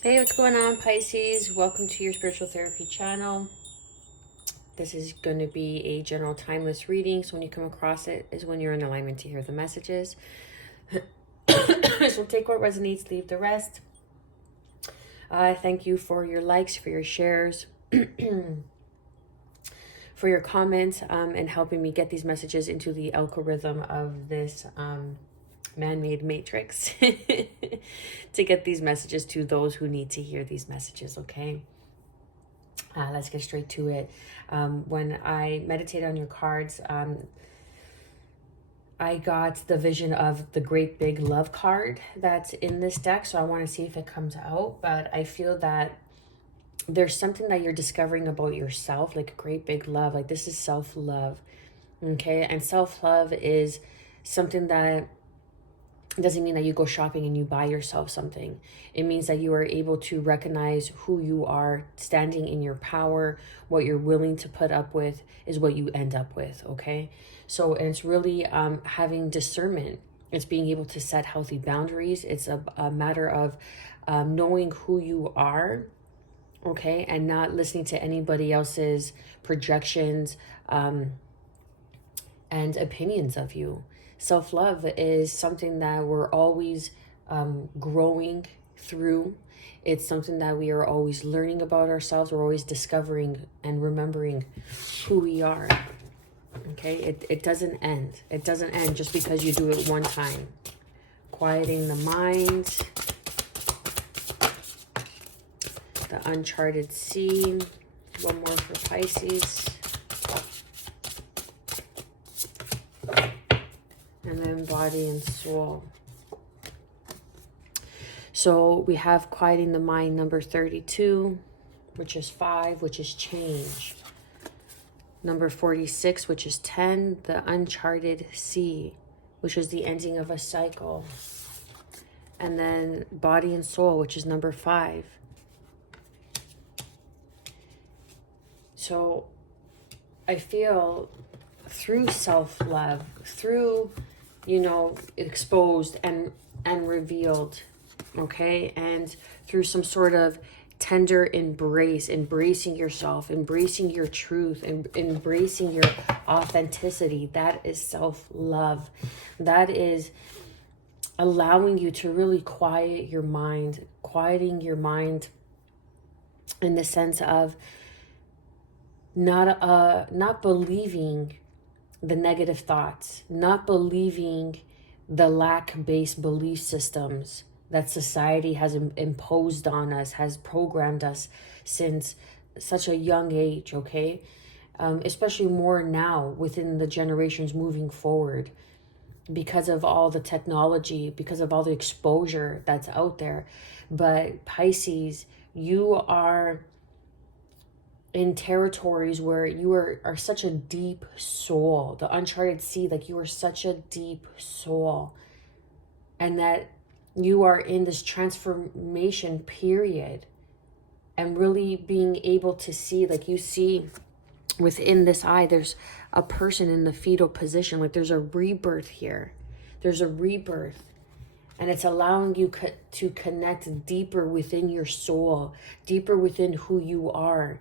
Hey, what's going on, Pisces? Welcome to your spiritual therapy channel. This is going to be a general timeless reading, so when you come across it is when you're in alignment to hear the messages. So take what resonates, leave the rest. Thank you for your likes, for your shares, for your comments, and helping me get these messages into the algorithm of this man-made matrix to get these messages to those who need to hear these messages, okay? Let's get straight to it. When I meditate on your cards, I got the vision of the great big love card that's in this deck, so I want to see if it comes out, but I feel that there's something that you're discovering about yourself, like a great big love, like this is self-love, okay? And self-love is something that doesn't mean that you go shopping and you buy yourself something. It means that you are able to recognize who you are, standing in your power. What you're willing to put up with is what you end up with, okay? So it's really having discernment. It's being able to set healthy boundaries. It's a matter of knowing who you are, okay? And not listening to anybody else's projections and opinions of you. Self-love is something that we're always growing through. It's something that we are always learning about ourselves. We're always discovering and remembering who we are. Okay, it doesn't end. It doesn't end just because you do it one time. Quieting the mind. The uncharted sea. One more for Pisces. And then body and soul. So we have quieting the mind, number 32, which is 5, which is change. Number 46, which is 10, the uncharted sea, which is the ending of a cycle. And then body and soul, which is number 5. So I feel through self-love, through, exposed and revealed, okay, and through some sort of tender embrace, embracing yourself, embracing your truth, and embracing your authenticity. That is self-love. That is allowing you to really quiet your mind, quieting your mind in the sense of not believing the negative thoughts, not believing the lack-based belief systems that society has imposed on us, has programmed us since such a young age, okay? Especially more now within the generations moving forward because of all the technology, because of all the exposure that's out there. But Pisces, you are in territories where you are such a deep soul, the uncharted sea, like you are such a deep soul, and that you are in this transformation period and really being able to see, like you see within this eye, there's a person in the fetal position, like there's a rebirth here. There's a rebirth. And it's allowing you to connect deeper within your soul, deeper within who you are.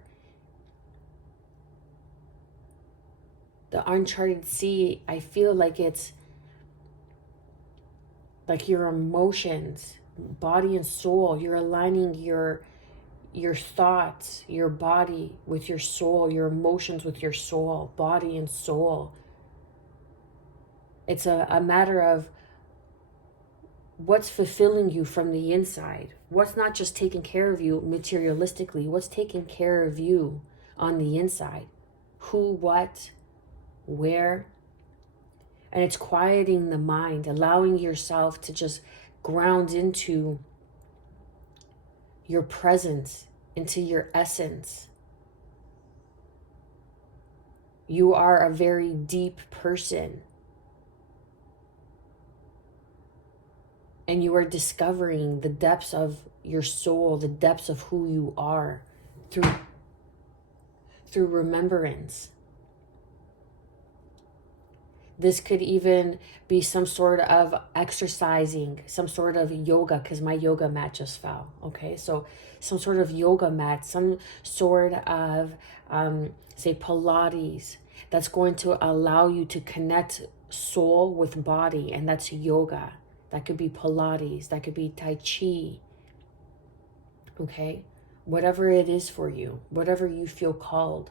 The uncharted sea, I feel like it's like your emotions, body and soul. You're aligning your thoughts, your body with your soul, your emotions with your soul, body and soul. It's a matter of what's fulfilling you from the inside. What's not just taking care of you materialistically, what's taking care of you on the inside. Who, what, where. And it's quieting the mind, allowing yourself to just ground into your presence, into your essence. You are a very deep person. And you are discovering the depths of your soul, the depths of who you are through remembrance. This could even be some sort of exercising, some sort of yoga, because my yoga mat just fell. Okay, so some sort of yoga mat, some sort of, say, Pilates, that's going to allow you to connect soul with body, and that's yoga. That could be Pilates, that could be Tai Chi. Okay, whatever it is for you, whatever you feel called.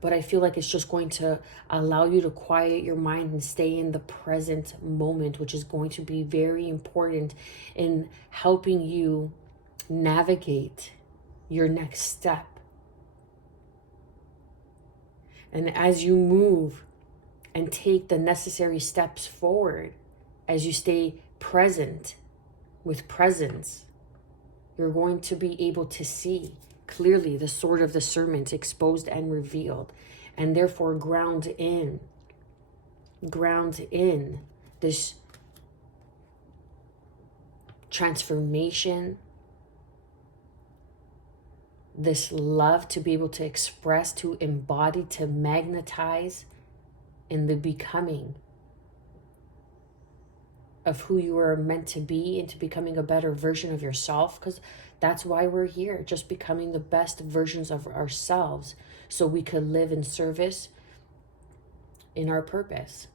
But I feel like it's just going to allow you to quiet your mind and stay in the present moment, which is going to be very important in helping you navigate your next step. And as you move and take the necessary steps forward, as you stay present with presence, you're going to be able to see clearly the sword of discernment exposed and revealed, and therefore ground in this transformation, this love to be able to express, to embody, to magnetize in the becoming of who you are meant to be, into becoming a better version of yourself, because that's why we're here, just becoming the best versions of ourselves so we could live in service in our purpose,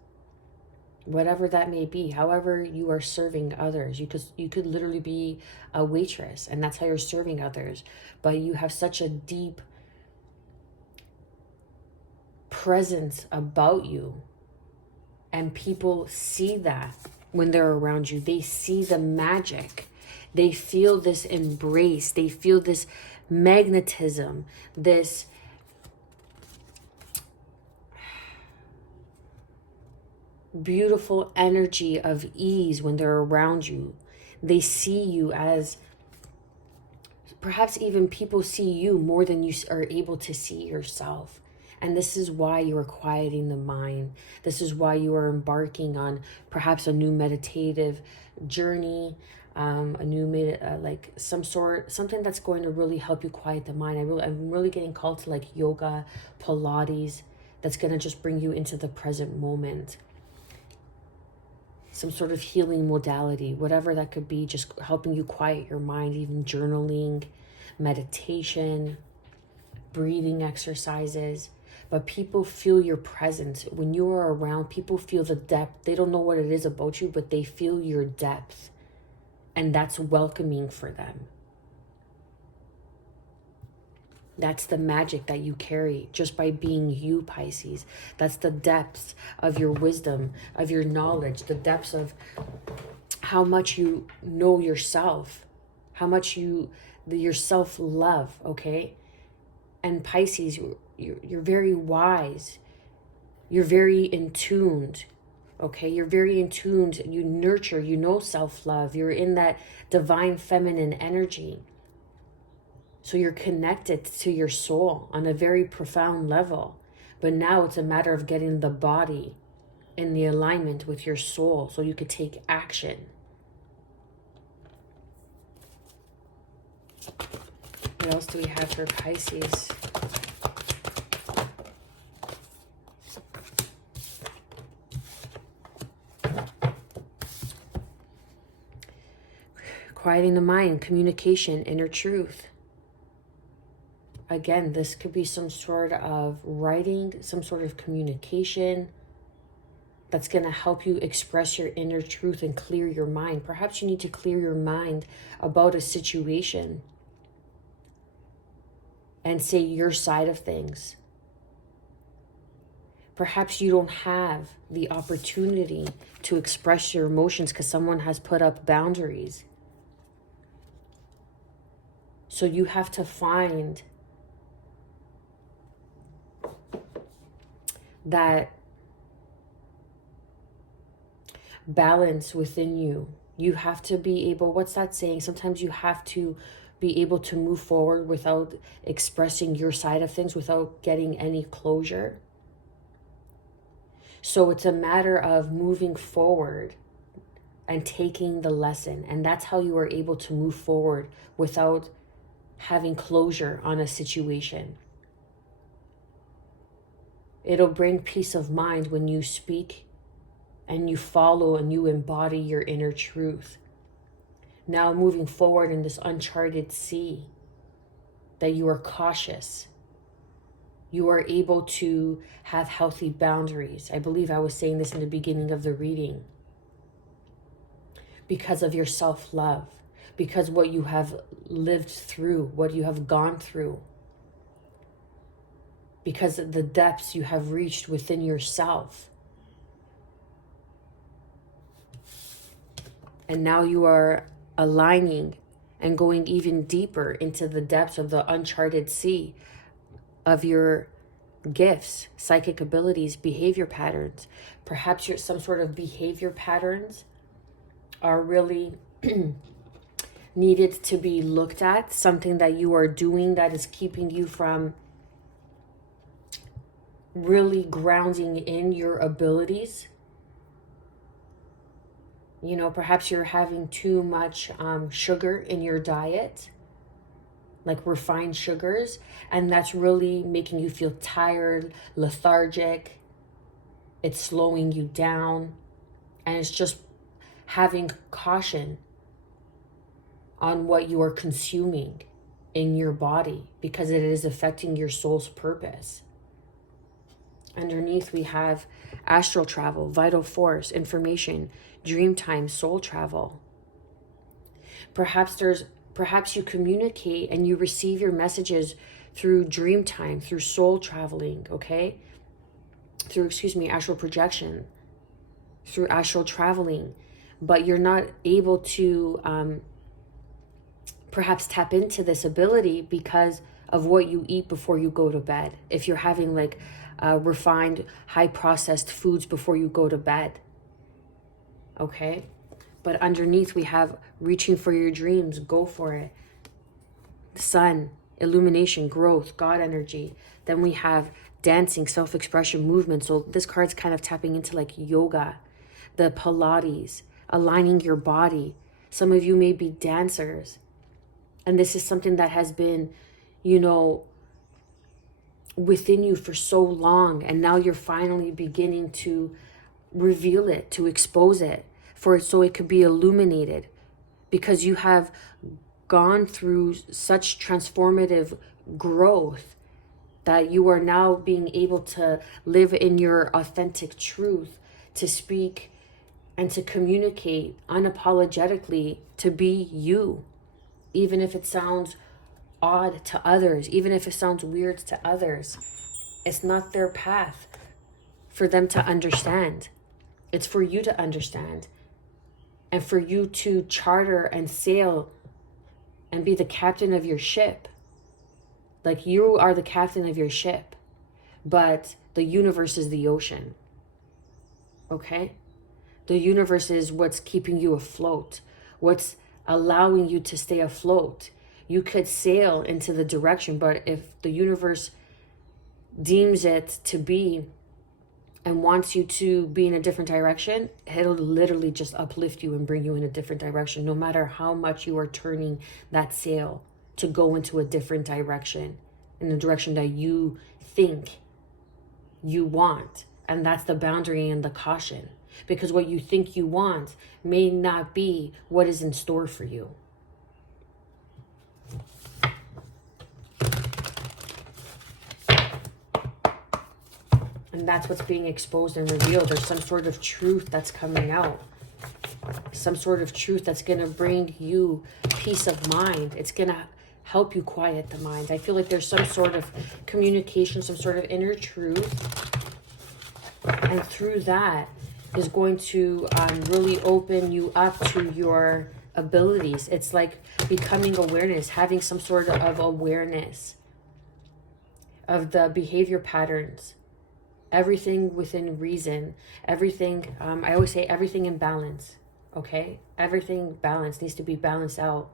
whatever that may be. However you are serving others, you could literally be a waitress, and that's how you're serving others, but you have such a deep presence about you, and people see that. When they're around you, they see the magic. They feel this embrace. They feel this magnetism, this beautiful energy of ease when they're around you. They see you as, perhaps even people see you more than you are able to see yourself. And this is why you are quieting the mind. This is why you are embarking on perhaps a new meditative journey, a new something that's going to really help you quiet the mind. I'm really getting called to like yoga, Pilates, that's going to just bring you into the present moment. Some sort of healing modality, whatever that could be, just helping you quiet your mind, even journaling, meditation, breathing exercises. But people feel your presence. When you are around, people feel the depth. They don't know what it is about you, but they feel your depth. And that's welcoming for them. That's the magic that you carry just by being you, Pisces. That's the depths of your wisdom, of your knowledge, the depths of how much you know yourself, how much your self-love, okay? And Pisces, you're very wise. You're very in tuned, okay? You're very in tuned. You nurture, you know self-love. You're in that divine feminine energy. So you're connected to your soul on a very profound level. But now it's a matter of getting the body in the alignment with your soul so you could take action. What else do we have for Pisces? Quieting the mind, communication, inner truth. Again, this could be some sort of writing, some sort of communication that's going to help you express your inner truth and clear your mind. Perhaps you need to clear your mind about a situation and say your side of things. Perhaps you don't have the opportunity to express your emotions because someone has put up boundaries. So you have to find that balance within you. You have to be able, what's that saying? Sometimes you have to be able to move forward without expressing your side of things, without getting any closure. So it's a matter of moving forward and taking the lesson. And that's how you are able to move forward without having closure on a situation. It'll bring peace of mind when you speak and you follow and you embody your inner truth. Now moving forward in this uncharted sea, that you are cautious. You are able to have healthy boundaries. I believe I was saying this in the beginning of the reading. Because of your self-love, because what you have lived through, what you have gone through, because of the depths you have reached within yourself. And now you are aligning and going even deeper into the depths of the uncharted sea of your gifts, psychic abilities, behavior patterns. Perhaps some sort of behavior patterns are really needed to be looked at. Something that you are doing that is keeping you from really grounding in your abilities. You know, perhaps you're having too much sugar in your diet, like refined sugars, and that's really making you feel tired, lethargic. It's slowing you down, and it's just having caution on what you are consuming in your body, because it is affecting your soul's purpose. Underneath we have astral travel, vital force, information, dream time, soul travel. Perhaps you communicate and you receive your messages through dream time, through soul traveling, okay? Through, astral projection, through astral traveling, but you're not able to perhaps tap into this ability because of what you eat before you go to bed. If you're having like refined, high processed foods before you go to bed, okay? But underneath we have reaching for your dreams, go for it. Sun, illumination, growth, God energy. Then we have dancing, self-expression, movement. So this card's kind of tapping into like yoga, the Pilates, aligning your body. Some of you may be dancers, and this is something that has been, you know, within you for so long, and now you're finally beginning to reveal it, to expose it, so it could be illuminated, because you have gone through such transformative growth that you are now being able to live in your authentic truth, to speak and to communicate unapologetically, to be you, even if it sounds odd to others, even if it sounds weird to others. It's not their path for them to understand. It's for you to understand, and for you to charter and sail and be the captain of your ship. Like, you are the captain of your ship, but the universe is the ocean, okay? The universe is what's keeping you afloat, what's allowing you to stay afloat. You could sail into the direction, but if the universe deems it to be and wants you to be in a different direction, it'll literally just uplift you and bring you in a different direction, no matter how much you are turning that sail to go into a different direction, in the direction that you think you want. And that's the boundary and the caution, because what you think you want may not be what is in store for you. And that's what's being exposed and revealed. There's some sort of truth that's coming out. Some sort of truth that's going to bring you peace of mind. It's going to help you quiet the mind. I feel like there's some sort of communication, some sort of inner truth. And through that is going to really open you up to your abilities. It's like becoming awareness, having some sort of awareness of the behavior patterns. Everything within reason, everything, I always say everything in balance, okay? Everything balance needs to be balanced out.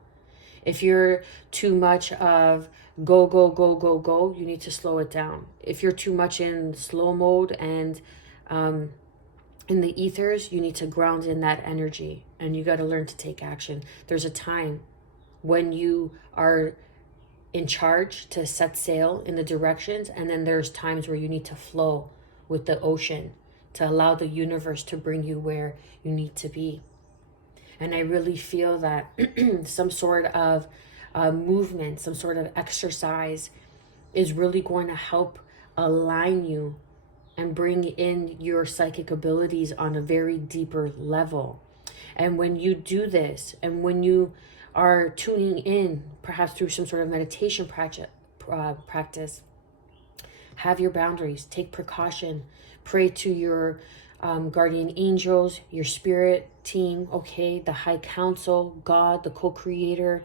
If you're too much of go, go, go, go, go, you need to slow it down. If you're too much in slow mode and in the ethers, you need to ground in that energy, and you got to learn to take action. There's a time when you are in charge to set sail in the directions, and then there's times where you need to flow with the ocean, to allow the universe to bring you where you need to be. And I really feel that some sort of movement, some sort of exercise is really going to help align you and bring in your psychic abilities on a very deeper level. And when you do this, and when you are tuning in, perhaps through some sort of meditation practice, have your boundaries, take precaution, pray to your guardian angels, your spirit team, okay, the high council, God, the co-creator,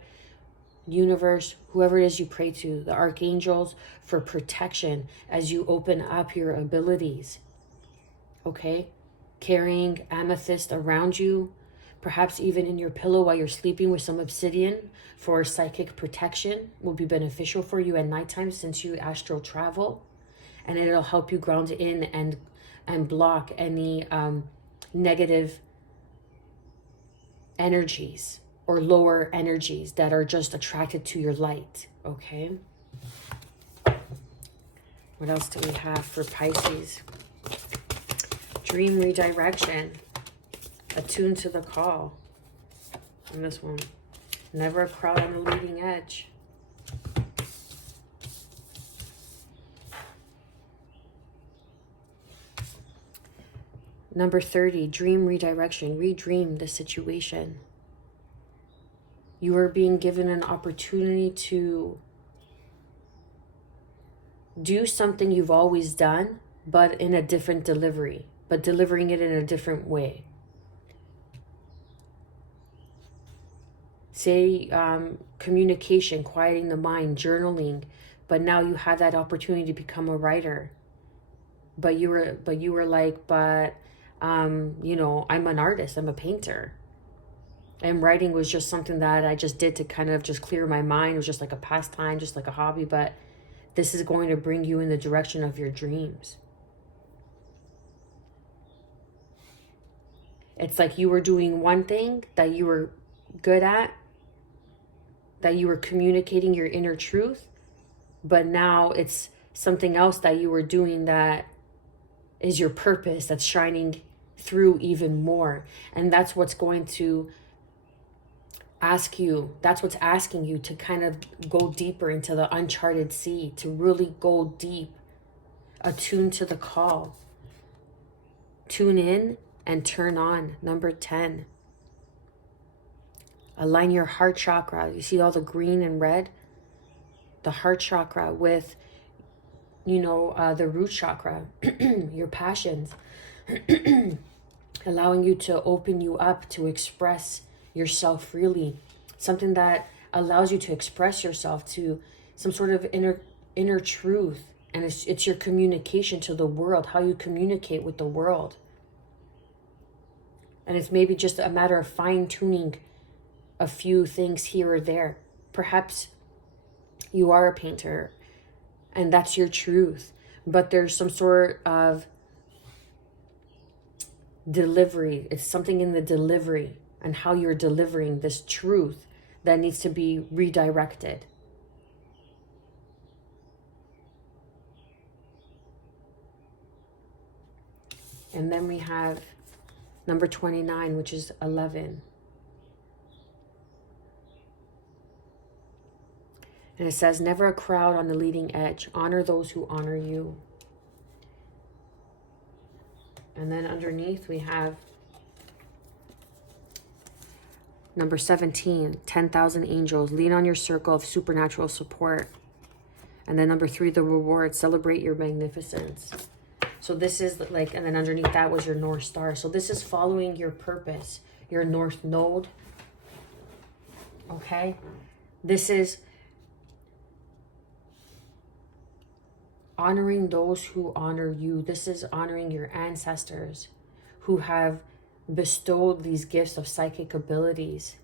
universe, whoever it is you pray to, the archangels, for protection as you open up your abilities, okay? Carrying amethyst around you, perhaps even in your pillow while you're sleeping with some obsidian for psychic protection will be beneficial for you at nighttime, since you astral travel, and it'll help you ground in and block any negative energies or lower energies that are just attracted to your light, okay? What else do we have for Pisces? Dream redirection. Attune to the call. And this one. Never a crowd on the leading edge. Number 30, dream redirection. Redream the situation. You are being given an opportunity to do something you've always done, but in a different delivery, but delivering it in a different way. Say communication, quieting the mind, journaling, but now you have that opportunity to become a writer. But you were like, you know, I'm an artist, I'm a painter. And writing was just something that I just did to kind of just clear my mind. It was just like a pastime, just like a hobby. But this is going to bring you in the direction of your dreams. It's like you were doing one thing that you were good at, that you were communicating your inner truth, but now it's something else that you were doing that is your purpose, that's shining through even more. And that's what's going to that's what's asking you to kind of go deeper into the uncharted sea, to really go deep, attune to the call, tune in and turn on. Number 10, align your heart chakra. You see all the green and red? The heart chakra with, you know, the root chakra, your passions, allowing you to open you up to express yourself freely, something that allows you to express yourself to some sort of inner truth. And it's your communication to the world, how you communicate with the world. And it's maybe just a matter of fine-tuning a few things here or there. Perhaps you are a painter and that's your truth, but there's some sort of delivery. It's something in the delivery and how you're delivering this truth that needs to be redirected. And then we have number 29, which is 11. And it says, never a crowd on the leading edge. Honor those who honor you. And then underneath we have number 17, 10,000 angels. Lean on your circle of supernatural support. And then number 3, the reward. Celebrate your magnificence. So this is like, and then underneath that was your North Star. So this is following your purpose, your North Node. Okay? This is honoring those who honor you. This is honoring your ancestors who have bestowed these gifts of psychic abilities.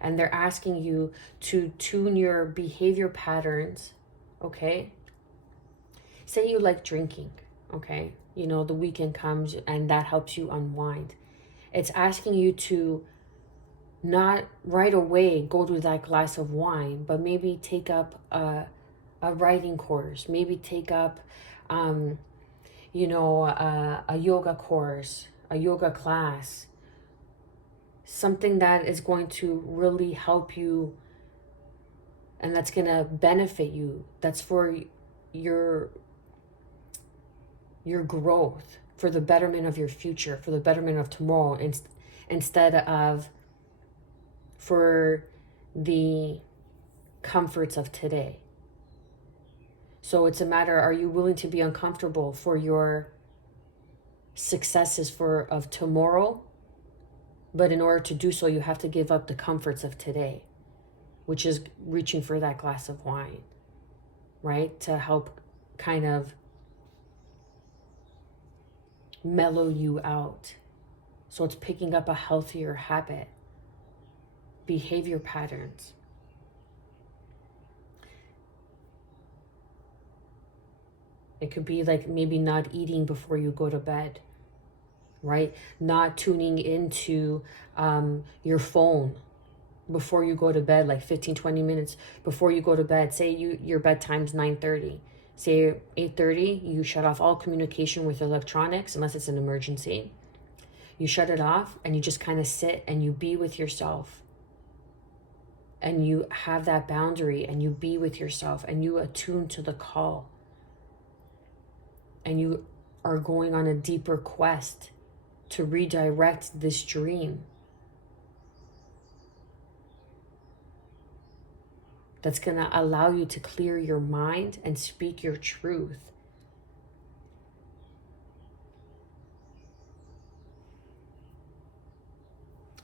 And they're asking you to tune your behavior patterns, okay? Say you like drinking, okay? You know, the weekend comes and that helps you unwind. It's asking you to not right away go to that glass of wine, but maybe take up a writing course, maybe take up you know, a yoga course, a yoga class, something that is going to really help you and that's going to benefit you. That's for your growth, for the betterment of your future, for the betterment of tomorrow, instead of for the comforts of today. So it's a matter, are you willing to be uncomfortable for your successes of tomorrow? But in order to do so, you have to give up the comforts of today, which is reaching for that glass of wine, right? To help kind of mellow you out. So it's picking up a healthier habit, behavior patterns. It could be like maybe not eating before you go to bed, right? Not tuning into your phone before you go to bed, like 15-20 minutes before you go to bed. Say your bedtime's 9:30. Say 8:30, you shut off all communication with electronics unless it's an emergency. You shut it off and you just kind of sit and you be with yourself. And you have that boundary and you be with yourself and you attune to the call. And you are going on a deeper quest to redirect this dream that's going to allow you to clear your mind and speak your truth.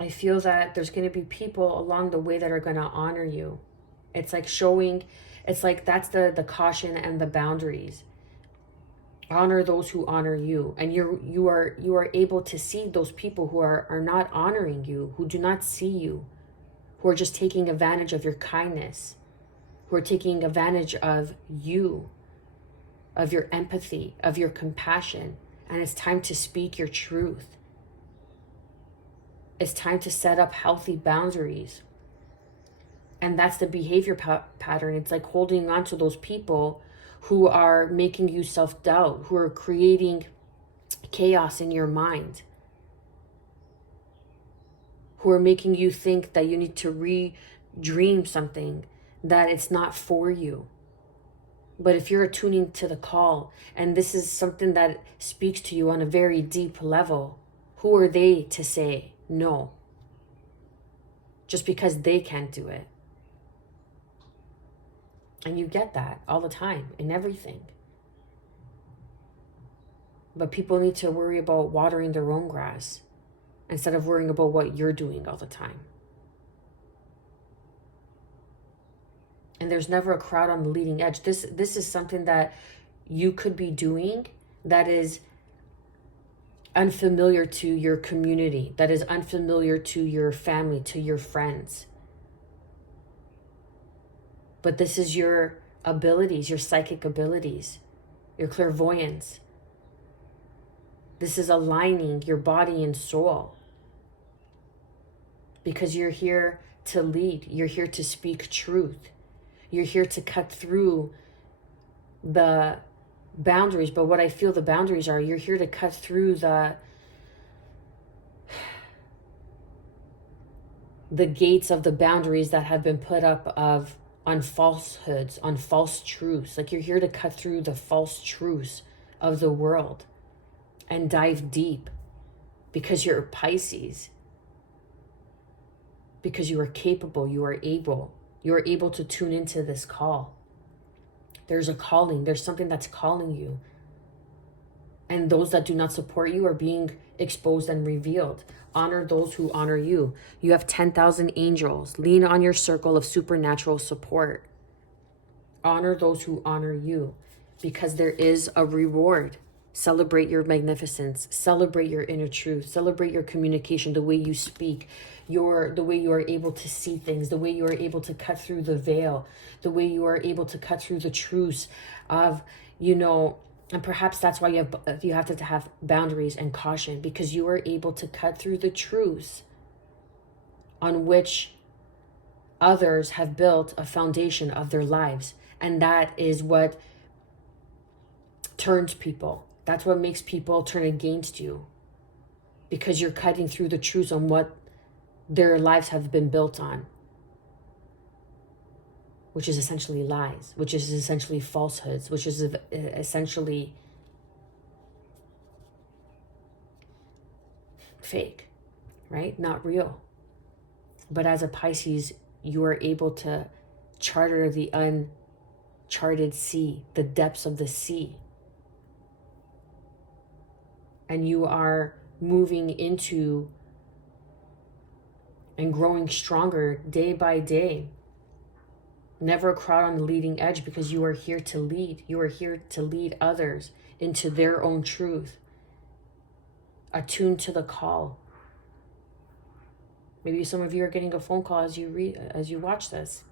I feel that there's going to be people along the way that are going to honor you. It's like that's the caution and the boundaries. Honor those who honor you. And you are able to see those people who are not honoring you, who do not see you, who are just taking advantage of your kindness, who are taking advantage of you, of your empathy, of your compassion. And it's time to speak your truth. It's time to set up healthy boundaries. And that's the behavior pattern. It's like holding on to those people who are making you self-doubt, who are creating chaos in your mind, who are making you think that you need to re-dream something, that it's not for you. But if you're attuning to the call, and this is something that speaks to you on a very deep level, who are they to say no? Just because they can't do it. And you get that all the time in everything. But people need to worry about watering their own grass instead of worrying about what you're doing all the time. And there's never a crowd on the leading edge. This is something that you could be doing that is unfamiliar to your community, that is unfamiliar to your family, to your friends. But this is your abilities, your psychic abilities, your clairvoyance. This is aligning your body and soul. Because you're here to lead. You're here to speak truth. You're here to cut through the boundaries. But what I feel the boundaries are, you're here to cut through the gates of the boundaries that have been put up on falsehoods, on false truths. Like you're here to cut through the false truths of the world and dive deep because you're Pisces. Because you are capable, you are able to tune into this call. There's a calling, there's something that's calling you. And those that do not support you are being exposed and revealed. Honor those who honor you. You have 10,000 angels. Lean on your circle of supernatural support. Honor those who honor you because there is a reward. Celebrate your magnificence. Celebrate your inner truth. Celebrate your communication, the way you speak, the way you are able to see things, the way you are able to cut through the veil, the way you are able to cut through the truths of, and perhaps that's why you have to have boundaries and caution, because you are able to cut through the truths on which others have built a foundation of their lives. And that is what turns people. That's what makes people turn against you, because you're cutting through the truth on what their lives have been built on, which is essentially lies, which is essentially falsehoods, which is essentially fake, right? Not real. But as a Pisces, you are able to charter the uncharted sea, the depths of the sea. And you are moving into and growing stronger day by day. Never a crowd on the leading edge, because you are here to lead. You are here to lead others into their own truth. Attuned to the call. Maybe some of you are getting a phone call as you watch this.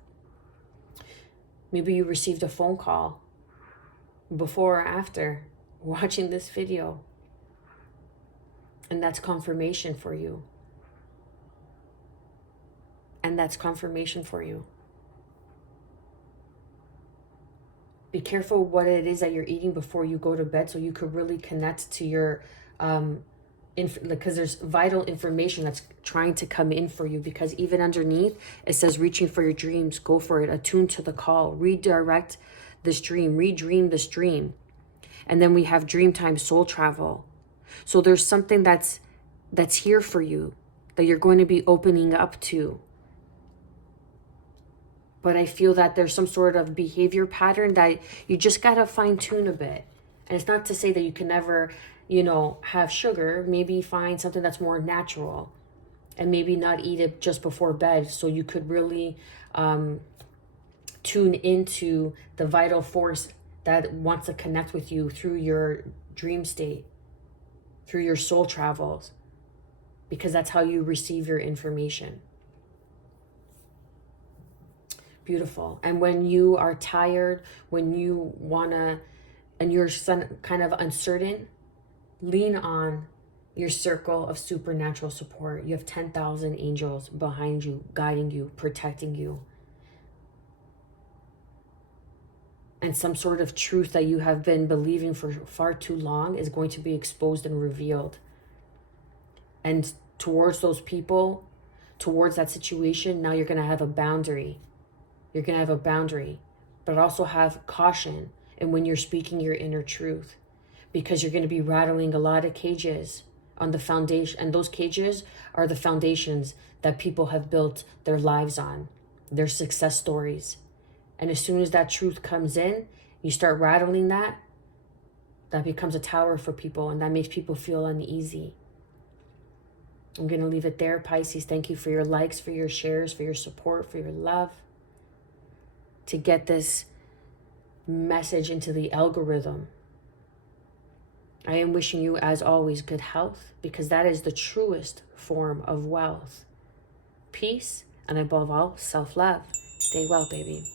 Maybe you received a phone call before or after watching this video. And that's confirmation for you. And that's confirmation for you. Be careful what it is that you're eating before you go to bed, so you could really connect to your because there's vital information that's trying to come in for you. Because even underneath it says reaching for your dreams, go for it, attune to the call, redirect this dream, redream this dream. And then we have dream time, soul travel. So there's something that's here for you that you're going to be opening up to. But I feel that there's some sort of behavior pattern that you just got to fine tune a bit. And it's not to say that you can never, have sugar. Maybe find something that's more natural, and maybe not eat it just before bed. So you could really tune into the vital force that wants to connect with you through your dream state, through your soul travels, because that's how you receive your information. Beautiful. And when you are tired, when you wanna, and you're kind of uncertain, lean on your circle of supernatural support. You have 10,000 angels behind you, guiding you, protecting you. And some sort of truth that you have been believing for far too long is going to be exposed and revealed. And towards those people, towards that situation, now you're going to have a boundary. You're going to have a boundary, but also have caution in when you're speaking your inner truth, because you're going to be rattling a lot of cages on the foundation. And those cages are the foundations that people have built their lives on, their success stories. And as soon as that truth comes in, you start rattling that becomes a tower for people, and that makes people feel uneasy. I'm going to leave it there, Pisces. Thank you for your likes, for your shares, for your support, for your love. To get this message into the algorithm. I am wishing you, as always, good health, because that is the truest form of wealth. Peace, and above all, self-love. Stay well, baby.